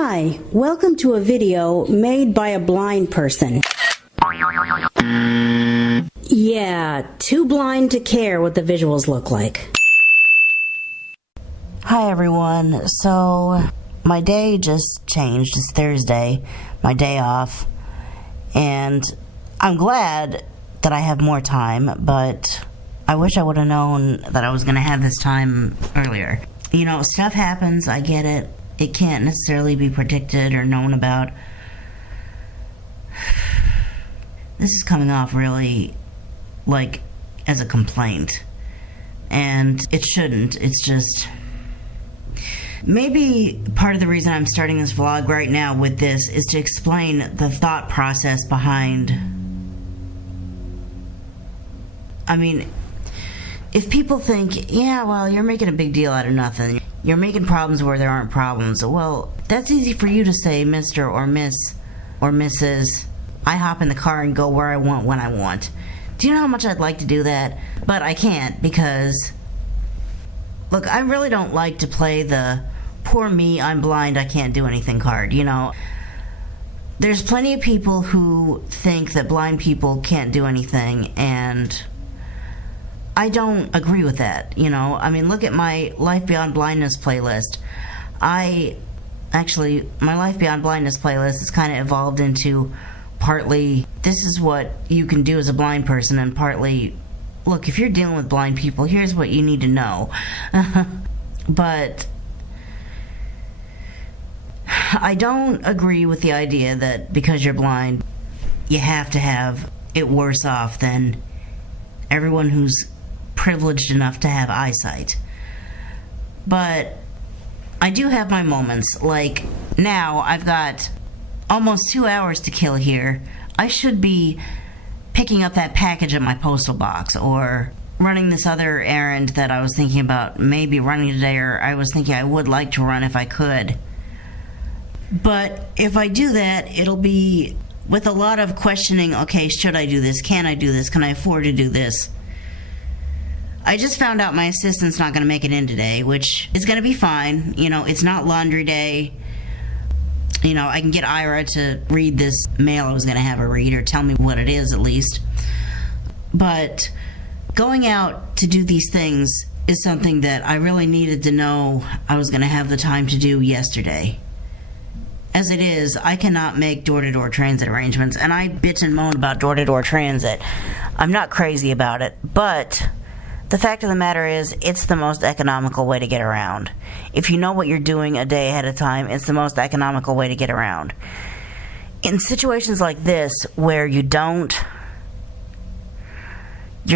Hi, welcome to a video made by a blind person. Yeah, too blind to care what the visuals look like. Hi everyone, so my day just changed. It's Thursday, my day off, and I'm glad that I have more time, but I wish I would have known that I was going to have this time earlier. You know, stuff happens, I get it. It can't necessarily be predicted or known about. This is coming off really like as a complaint, and it shouldn't. It's just maybe part of the reason I'm starting this vlog right now with this is to explain the thought process behind. I mean, if people think, yeah, well, you're making a big deal out of nothing, you're making problems where there aren't problems, well, that's easy for you to say, Mr. or Miss or Mrs. I hop in the car and go where I want when I want. Do you know how much I'd like to do that? But I can't, because look, I really don't like to play the poor me, I'm blind, I can't do anything card, you know. There's plenty of people who think that blind people can't do anything, and I don't agree with that, you know. I mean, look at my Life Beyond Blindness playlist. My Life Beyond Blindness playlist has kind of evolved into partly, this is what you can do as a blind person, and partly, look, if you're dealing with blind people, here's what you need to know. But I don't agree with the idea that because you're blind, you have to have it worse off than everyone who's privileged enough to have eyesight. But I do have my moments. Like now, I've got almost 2 hours to kill here. I should be picking up that package at my postal box, or running this other errand that I was thinking about maybe running today, or I was thinking I would like to run if I could. But if I do that, it'll be with a lot of questioning. Okay, should I do this? Can I do this? Can I afford to do this? I just found out my assistant's not going to make it in today, which is going to be fine. You know, it's not laundry day. You know, I can get Ira to read this mail I was going to have her read, or tell me what it is at least. But going out to do these things is something that I really needed to know I was going to have the time to do yesterday. As it is, I cannot make door-to-door transit arrangements, and I bitch and moan about door-to-door transit. I'm not crazy about it, but the fact of the matter is, it's the most economical way to get around. If you know what you're doing a day ahead of time, it's the most economical way to get around. In situations like this, where you're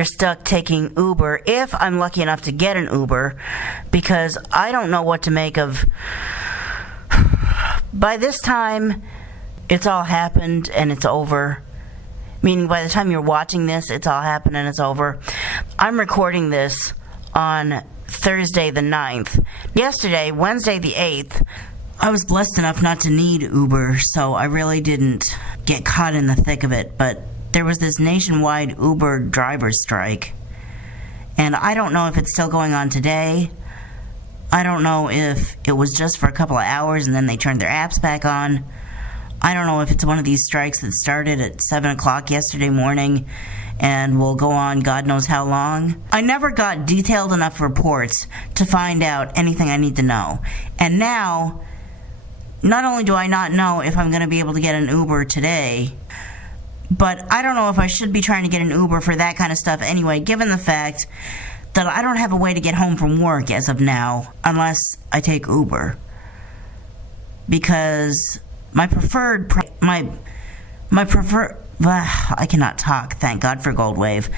stuck taking Uber, if I'm lucky enough to get an Uber, because I don't know what to make of. By this time, it's all happened and it's over. Meaning by the time you're watching this, it's all happened and it's over. I'm recording this on Thursday the 9th. Yesterday, Wednesday the 8th, I was blessed enough not to need Uber, so I really didn't get caught in the thick of it. But there was this nationwide Uber driver strike, and I don't know if it's still going on today. I don't know if it was just for a couple of hours and then they turned their apps back on. I don't know if it's one of these strikes that started at 7 o'clock yesterday morning and will go on God knows how long. I never got detailed enough reports to find out anything I need to know. And now, not only do I not know if I'm going to be able to get an Uber today, but I don't know if I should be trying to get an Uber for that kind of stuff anyway, given the fact that I don't have a way to get home from work as of now unless I take Uber. Because I cannot talk, thank God for Gold Wave.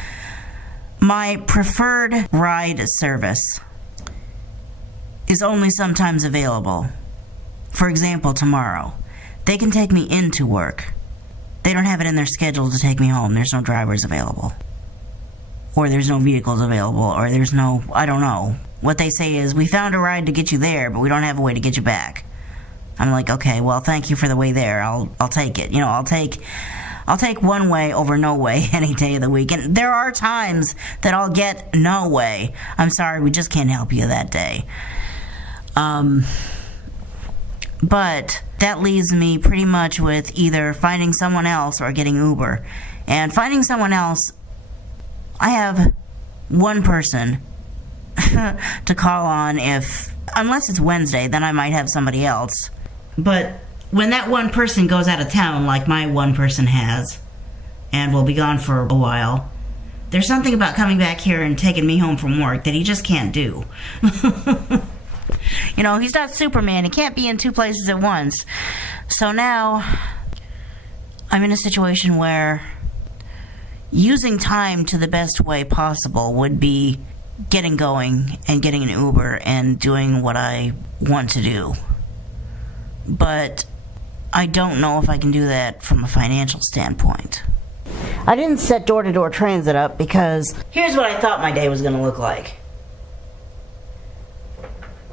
My preferred ride service is only sometimes available. For example, tomorrow. They can take me into work. They don't have it in their schedule to take me home. There's no drivers available. Or there's no vehicles available, or there's no, I don't know. What they say is, we found a ride to get you there, but we don't have a way to get you back. I'm like, okay, well, thank you for the way there. I'll take it. You know, I'll take one way over no way any day of the week. And there are times that I'll get no way. I'm sorry, we just can't help you that day. But that leaves me pretty much with either finding someone else or getting Uber. And finding someone else, I have one person to call on unless it's Wednesday, then I might have somebody else. But when that one person goes out of town, like my one person has, and will be gone for a while, there's something about coming back here and taking me home from work that he just can't do. You know, he's not Superman. He can't be in two places at once. So now I'm in a situation where using time to the best way possible would be getting going and getting an Uber and doing what I want to do. But I don't know if I can do that from a financial standpoint. I didn't set door-to-door transit up because here's what I thought my day was going to look like.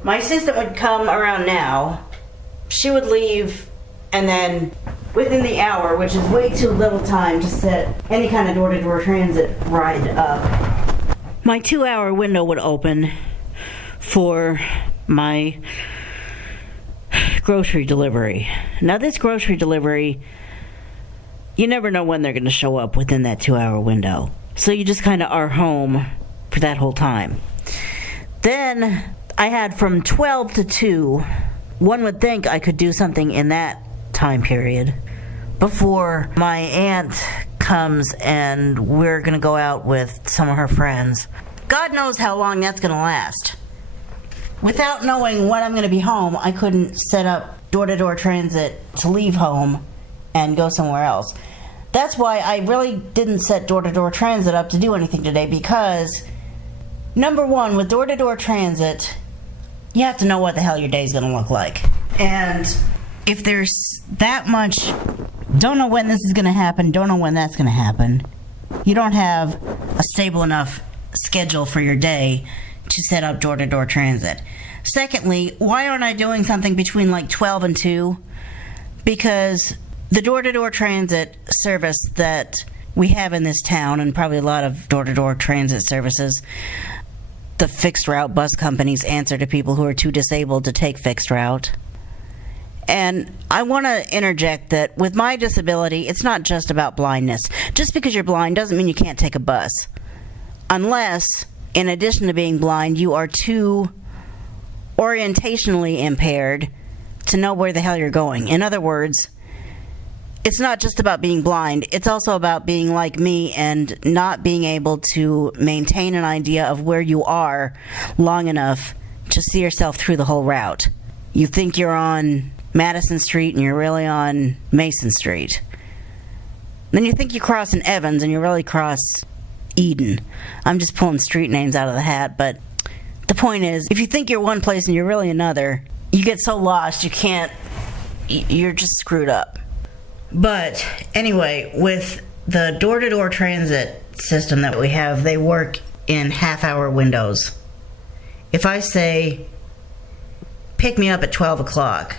My assistant would come around now, she would leave, and then within the hour, which is way too little time to set any kind of door-to-door transit ride up, my 2-hour window would open for my grocery delivery. Now this grocery delivery, you never know when they're going to show up within that 2-hour window. So you just kind of are home for that whole time. Then I had from 12 to 2. One would think I could do something in that time period before my aunt comes and we're going to go out with some of her friends. God knows how long that's going to last. Without knowing when I'm going to be home, I couldn't set up door-to-door transit to leave home and go somewhere else. That's why I really didn't set door-to-door transit up to do anything today, because number one, with door-to-door transit, you have to know what the hell your day's going to look like. And if there's that much, don't know when this is going to happen, don't know when that's going to happen, you don't have a stable enough schedule for your day to set up door-to-door transit. Secondly, why aren't I doing something between like 12 and 2? Because the door-to-door transit service that we have in this town, and probably a lot of door-to-door transit services, the fixed route bus companies answer to people who are too disabled to take fixed route. And I want to interject that with my disability, it's not just about blindness. Just because you're blind doesn't mean you can't take a bus. Unless, in addition to being blind, you are too orientationally impaired to know where the hell you're going. In other words, it's not just about being blind, it's also about being like me and not being able to maintain an idea of where you are long enough to see yourself through the whole route. You think you're on Madison Street and you're really on Mason Street. Then you think you cross in Evans and you really cross Eden. I'm just pulling street names out of the hat, but the point is, if you think you're one place and you're really another, you get so lost you're just screwed up. But anyway, with the door-to-door transit system that we have, they work in half-hour windows. If I say, pick me up at 12 o'clock,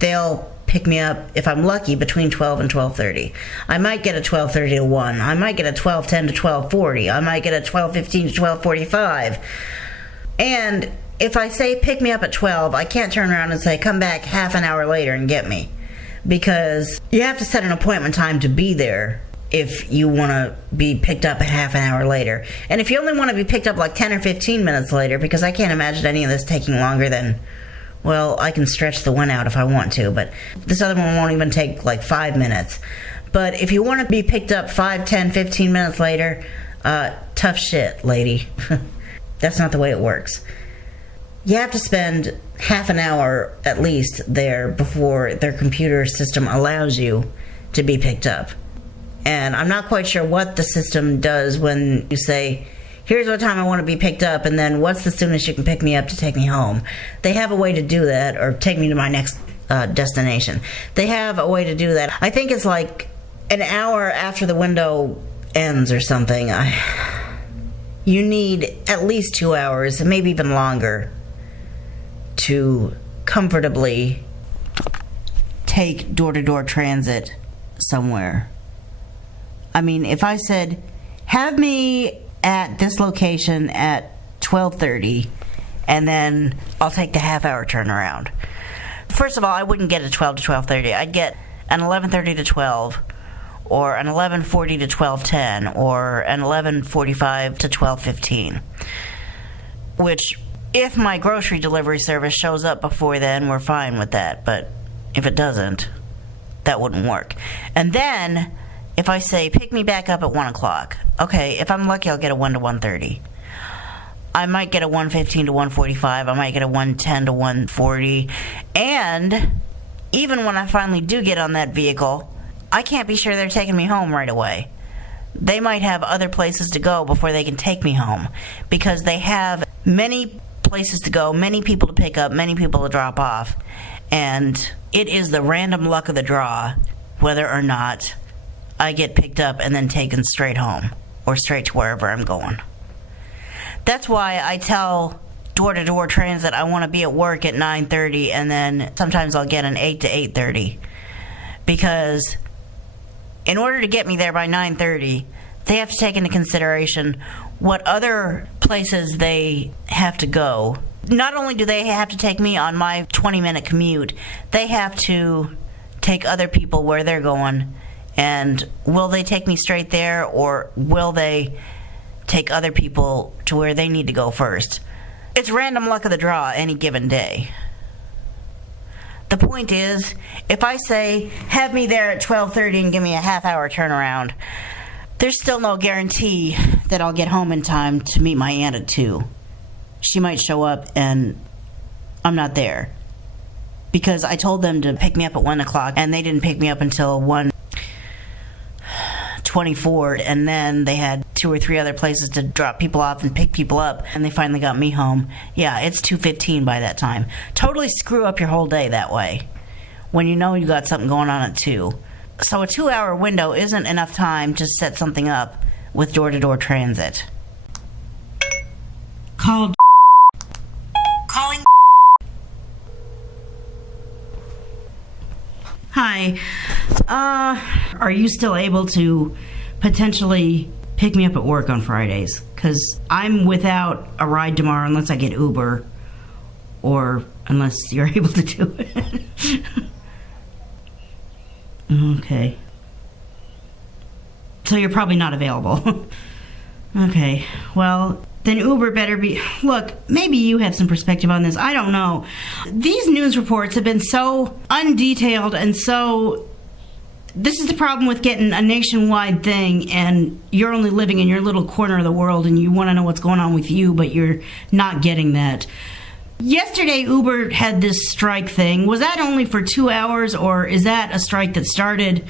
they'll pick me up, if I'm lucky, between 12 and 12:30. I might get a 12:30 to 1. I might get a 12:10 to 12:40. I might get a 12:15 to 12:45. And if I say pick me up at 12, I can't turn around and say come back half an hour later and get me. Because you have to set an appointment time to be there if you want to be picked up a half an hour later. And if you only want to be picked up like 10 or 15 minutes later, because I can't imagine any of this taking longer than, well, I can stretch the one out if I want to, but this other one won't even take like 5 minutes. But if you want to be picked up 5, 10, 15 minutes later, tough shit, lady. That's not the way it works. You have to spend half an hour at least there before their computer system allows you to be picked up. And I'm not quite sure what the system does when you say, here's what time I want to be picked up, and then what's the soonest you can pick me up to take me home. They have a way to do that, or take me to my next destination. They have a way to do that. I think it's like an hour after the window ends or something. You need at least 2 hours, maybe even longer, to comfortably take door-to-door transit somewhere. I mean, if I said, have me at this location at 12:30, and then I'll take the half-hour turnaround. First of all, I wouldn't get a 12 to 12:30. I'd get an 11:30 to 12, or an 11:40 to 12:10, or an 11:45 to 12:15. Which, if my grocery delivery service shows up before then, we're fine with that. But if it doesn't, that wouldn't work. And then, if I say, pick me back up at 1 o'clock, okay, if I'm lucky, I'll get a 1 to 1:30. I might get a 1:15 to 1:45. I might get a 1:10 to 1:40. And even when I finally do get on that vehicle, I can't be sure they're taking me home right away. They might have other places to go before they can take me home, because they have many places to go, many people to pick up, many people to drop off. And it is the random luck of the draw whether or not I get picked up and then taken straight home or straight to wherever I'm going. That's why I tell door-to-door transit I want to be at work at 9:30, and then sometimes I'll get an 8 to 8:30. Because in order to get me there by 9:30, they have to take into consideration what other places they have to go. Not only do they have to take me on my 20-minute commute, they have to take other people where they're going. And will they take me straight there, or will they take other people to where they need to go first? It's random luck of the draw any given day. The point is, if I say, have me there at 12:30 and give me a half-hour turnaround, there's still no guarantee that I'll get home in time to meet my aunt at 2. She might show up and I'm not there. Because I told them to pick me up at 1 o'clock, and they didn't pick me up until 1:24, and then they had 2 or 3 other places to drop people off and pick people up, and they finally got me home. Yeah, it's 2:15 by that time. Totally screw up your whole day that way, when you know you got something going on at 2. So a 2-hour window isn't enough time to set something up with door-to-door transit. Calling. Hi. Are you still able to potentially pick me up at work on Fridays? Because I'm without a ride tomorrow unless I get Uber, or unless you're able to do it. Okay. So you're probably not available. Okay. Well, then Uber better be... Look, maybe you have some perspective on this. I don't know. These news reports have been so undetailed and so... This is the problem with getting a nationwide thing, and you're only living in your little corner of the world, and you want to know what's going on with you, but you're not getting that. Yesterday, Uber had this strike thing. Was that only for 2 hours, or is that a strike that started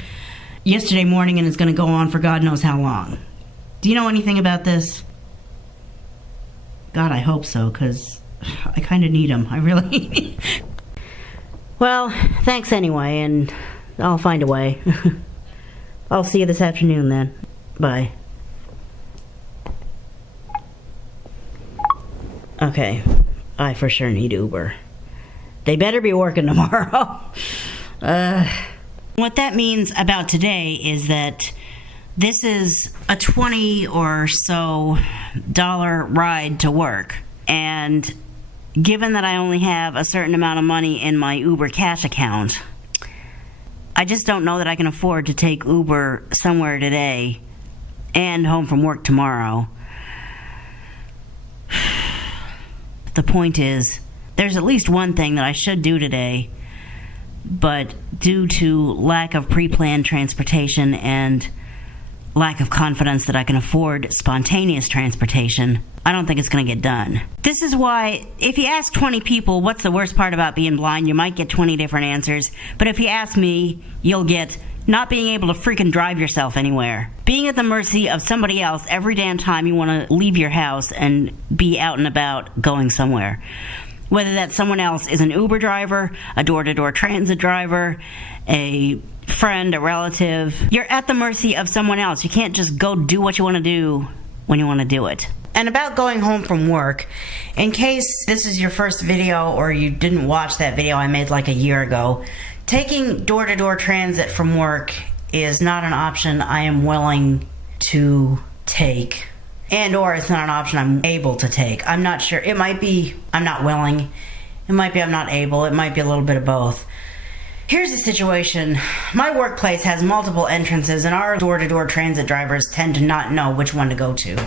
yesterday morning and is going to go on for God knows how long? Do you know anything about this? God, I hope so, because I kind of need them. I really... Well, thanks anyway, and I'll find a way. I'll see you this afternoon then. Bye. Okay, I for sure need Uber. They better be working tomorrow. What that means about today is that this is a $20 or so ride to work. And given that I only have a certain amount of money in my Uber cash account, I just don't know that I can afford to take Uber somewhere today and home from work tomorrow. The point is, there's at least one thing that I should do today, but due to lack of pre-planned transportation and lack of confidence that I can afford spontaneous transportation, I don't think it's going to get done. This is why, if you ask 20 people what's the worst part about being blind, you might get 20 different answers. But if you ask me, you'll get not being able to freaking drive yourself anywhere. Being at the mercy of somebody else every damn time you want to leave your house and be out and about going somewhere. Whether that someone else is an Uber driver, a door-to-door transit driver, a friend, a relative. You're at the mercy of someone else. You can't just go do what you want to do when you want to do it. And about going home from work, in case this is your first video or you didn't watch that video I made like a year ago, taking door-to-door transit from work is not an option I am willing to take. And or it's not an option I'm able to take. I'm not sure. It might be I'm not willing. It It might be I'm not able. It might be a little bit of both. Here's the situation. My workplace has multiple entrances, and our door-to-door transit drivers tend to not know which one to go to.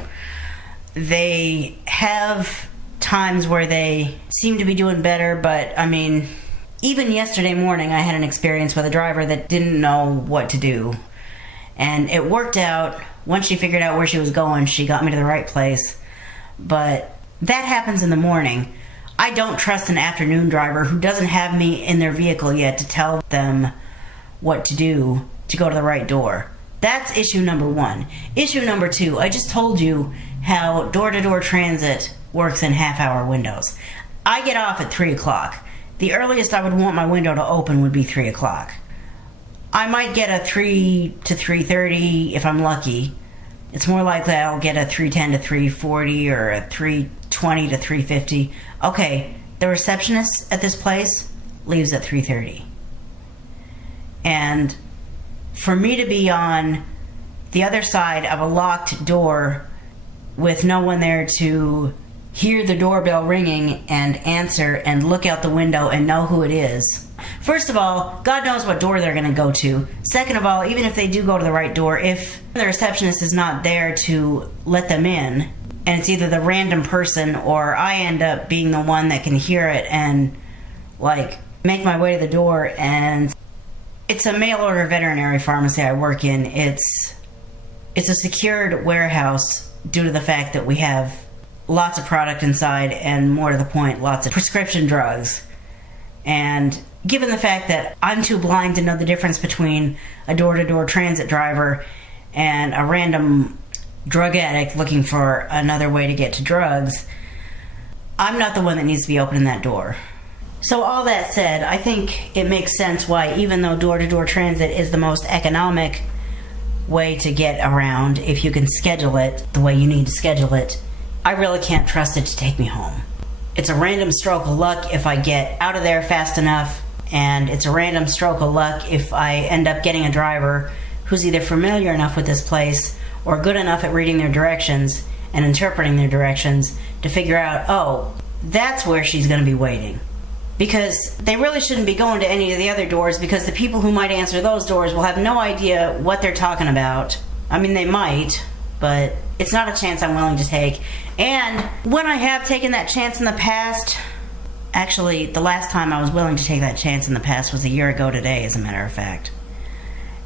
They have times where they seem to be doing better, but I mean, even yesterday morning I had an experience with a driver that didn't know what to do. And it worked out. Once she figured out where she was going, she got me to the right place. But that happens in the morning. I don't trust an afternoon driver who doesn't have me in their vehicle yet to tell them what to do to go to the right door. That's issue number one. Issue number two, I just told you how door-to-door transit works in half-hour windows. I get off at 3 o'clock. The earliest I would want my window to open would be 3 o'clock. I might get a 3 to 3:30 if I'm lucky. It's more likely I'll get a 3:10 to 3:40 or a 3:20 to 3:50. Okay, the receptionist at this place leaves at 3:30. And for me to be on the other side of a locked door with no one there to hear the doorbell ringing and answer and look out the window and know who it is. First of all, God knows what door they're going to go to. Second of all, even if they do go to the right door, if the receptionist is not there to let them in, and it's either the random person or I end up being the one that can hear it and like make my way to the door, and it's a mail order veterinary pharmacy I work in. It's a secured warehouse due to the fact that we have lots of product inside and, more to the point, lots of prescription drugs. And given the fact that I'm too blind to know the difference between a door-to-door transit driver and a random drug addict looking for another way to get to drugs, I'm not the one that needs to be opening that door. So all that said, I think it makes sense why, even though door-to-door transit is the most economic way to get around, if you can schedule it the way you need to schedule it, I really can't trust it to take me home. It's a random stroke of luck if I get out of there fast enough, and it's a random stroke of luck if I end up getting a driver who's either familiar enough with this place or good enough at reading their directions and interpreting their directions to figure out, oh, that's where she's going to be waiting. Because they really shouldn't be going to any of the other doors, because the people who might answer those doors will have no idea what they're talking about. I mean, they might, but it's not a chance I'm willing to take. And when I have taken that chance in the past, actually, the last time I was willing to take that chance in the past was a year ago today, as a matter of fact.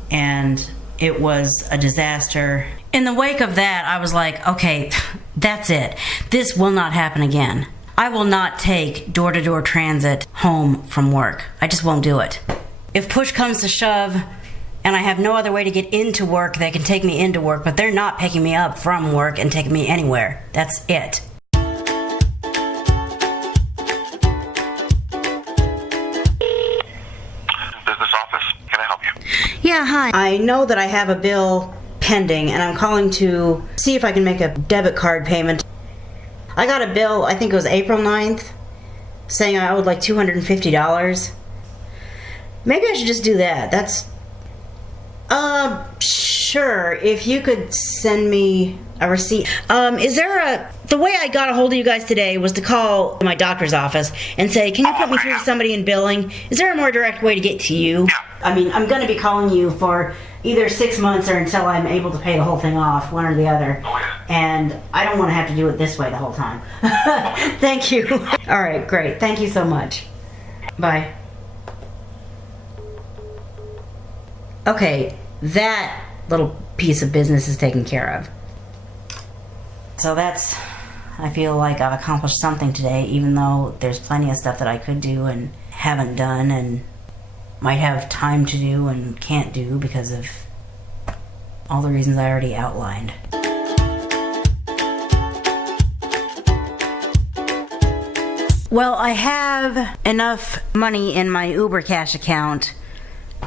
And it was a disaster. In the wake of that, I was like, okay, that's it. This will not happen again. I will not take door-to-door transit home from work. I just won't do it. If push comes to shove and I have no other way to get into work, they can take me into work, but they're not picking me up from work and taking me anywhere. That's it. Business office, can I help you? Yeah, hi. I know that I have a bill pending, and I'm calling to see if I can make a debit card payment. I got a bill, I think it was April 9th, saying I owed like $250. Maybe I should just do that. That's... sure. If you could send me a receipt. Is there a... The way I got a hold of you guys today was to call my doctor's office and say, can you put me through to somebody in billing? Is there a more direct way to get to you? I mean, I'm going to be calling you for either 6 months or until I'm able to pay the whole thing off, one or the other. And I don't want to have to do it this way the whole time. Thank you. All right, great. Thank you so much. Bye. Okay, that little piece of business is taken care of. So that's... I feel like I've accomplished something today, even though there's plenty of stuff that I could do and haven't done and might have time to do and can't do because of all the reasons I already outlined. Well, I have enough money in my Uber Cash account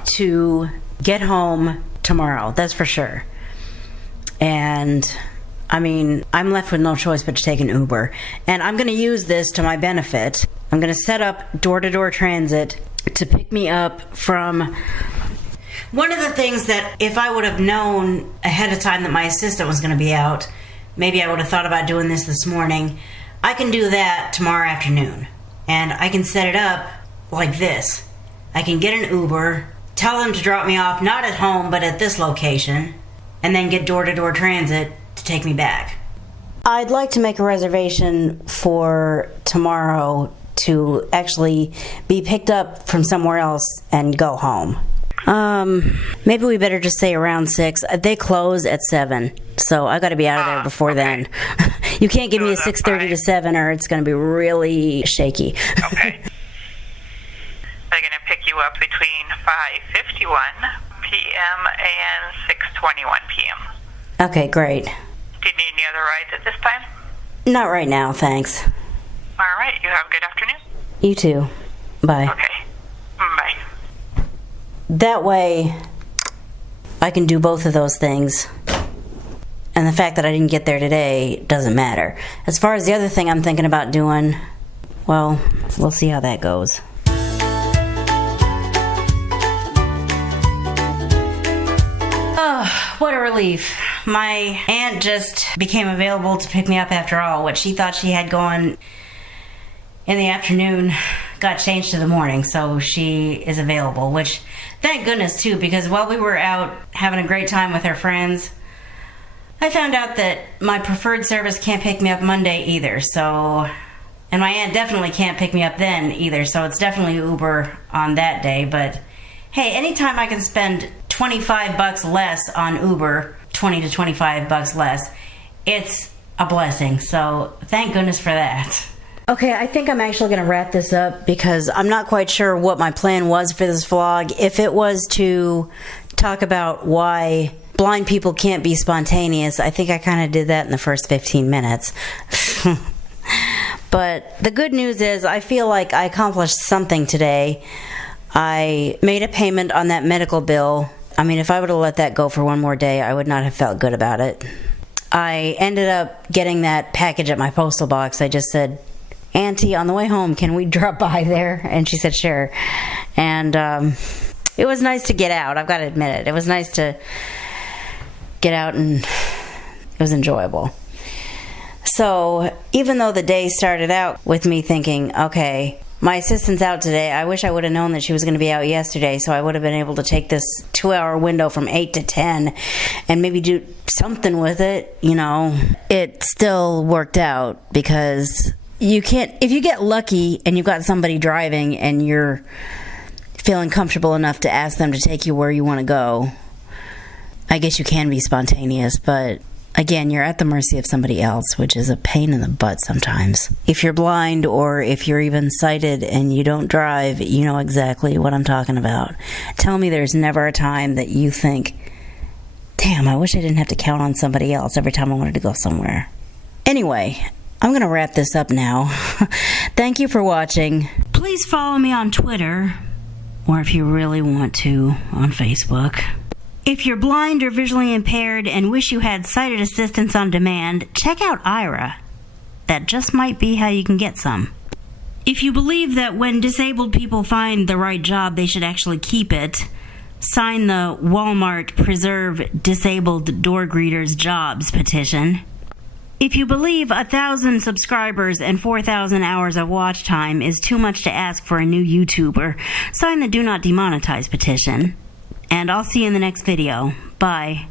to get home tomorrow, that's for sure. And I mean, I'm left with no choice but to take an Uber. And I'm going to use this to my benefit. I'm going to set up door-to-door transit to pick me up from... One of the things that if I would have known ahead of time that my assistant was going to be out, maybe I would have thought about doing this morning. I can do that tomorrow afternoon. And I can set it up like this. I can get an Uber, tell them to drop me off, not at home, but at this location, and then get door-to-door transit to take me back. I'd like to make a reservation for tomorrow to actually be picked up from somewhere else and go home. Maybe we better just say around 6. They close at 7, so I gotta be out of there before then. You can't give me a 6:30 to 7 or it's gonna be really shaky. Okay. They're going to pick you up between 5:51 p.m. and 6:21 p.m. Okay, great. Do you need any other rides at this time? Not right now, thanks. All right. You have a good afternoon. You too. Bye. Okay. Bye. That way, I can do both of those things. And the fact that I didn't get there today doesn't matter. As far as the other thing I'm thinking about doing, well, we'll see how that goes. Oh, what a relief. My aunt just became available to pick me up after all. What she thought she had going in the afternoon got changed to the morning, so she is available, which thank goodness too, because while we were out having a great time with our friends, I found out that my preferred service can't pick me up Monday either, so, and my aunt definitely can't pick me up then either, so it's definitely Uber on that day. But hey, anytime I can spend $25 less on Uber, 20 to 25 bucks less, it's a blessing, so thank goodness for that. Okay, I think I'm actually going to wrap this up because I'm not quite sure what my plan was for this vlog. If it was to talk about why blind people can't be spontaneous, I think I kind of did that in the first 15 minutes. But the good news is I feel like I accomplished something today. I made a payment on that medical bill. I mean, if I would have let that go for one more day, I would not have felt good about it. I ended up getting that package at my postal box. I just said, Auntie, on the way home, can we drop by there? And she said, sure. And it was nice to get out. I've got to admit it. It was nice to get out, and it was enjoyable. So even though the day started out with me thinking, okay, my assistant's out today. I wish I would have known that she was going to be out yesterday, so I would have been able to take this 2-hour window from 8 to 10 and maybe do something with it, you know. It still worked out because you can't, if you get lucky and you've got somebody driving and you're feeling comfortable enough to ask them to take you where you want to go, I guess you can be spontaneous, but again, you're at the mercy of somebody else, which is a pain in the butt sometimes. If you're blind or if you're even sighted and you don't drive, you know exactly what I'm talking about. Tell me there's never a time that you think, damn, I wish I didn't have to count on somebody else every time I wanted to go somewhere. Anyway, I'm going to wrap this up now. Thank you for watching. Please follow me on Twitter, or if you really want to, on Facebook. If you're blind or visually impaired and wish you had sighted assistance on demand, check out Ira. That just might be how you can get some. If you believe that when disabled people find the right job, they should actually keep it, sign the Walmart Preserve Disabled Door Greeters Jobs petition. If you believe 1,000 subscribers and 4,000 hours of watch time is too much to ask for a new YouTuber, sign the Do Not Demonetize petition. And I'll see you in the next video. Bye.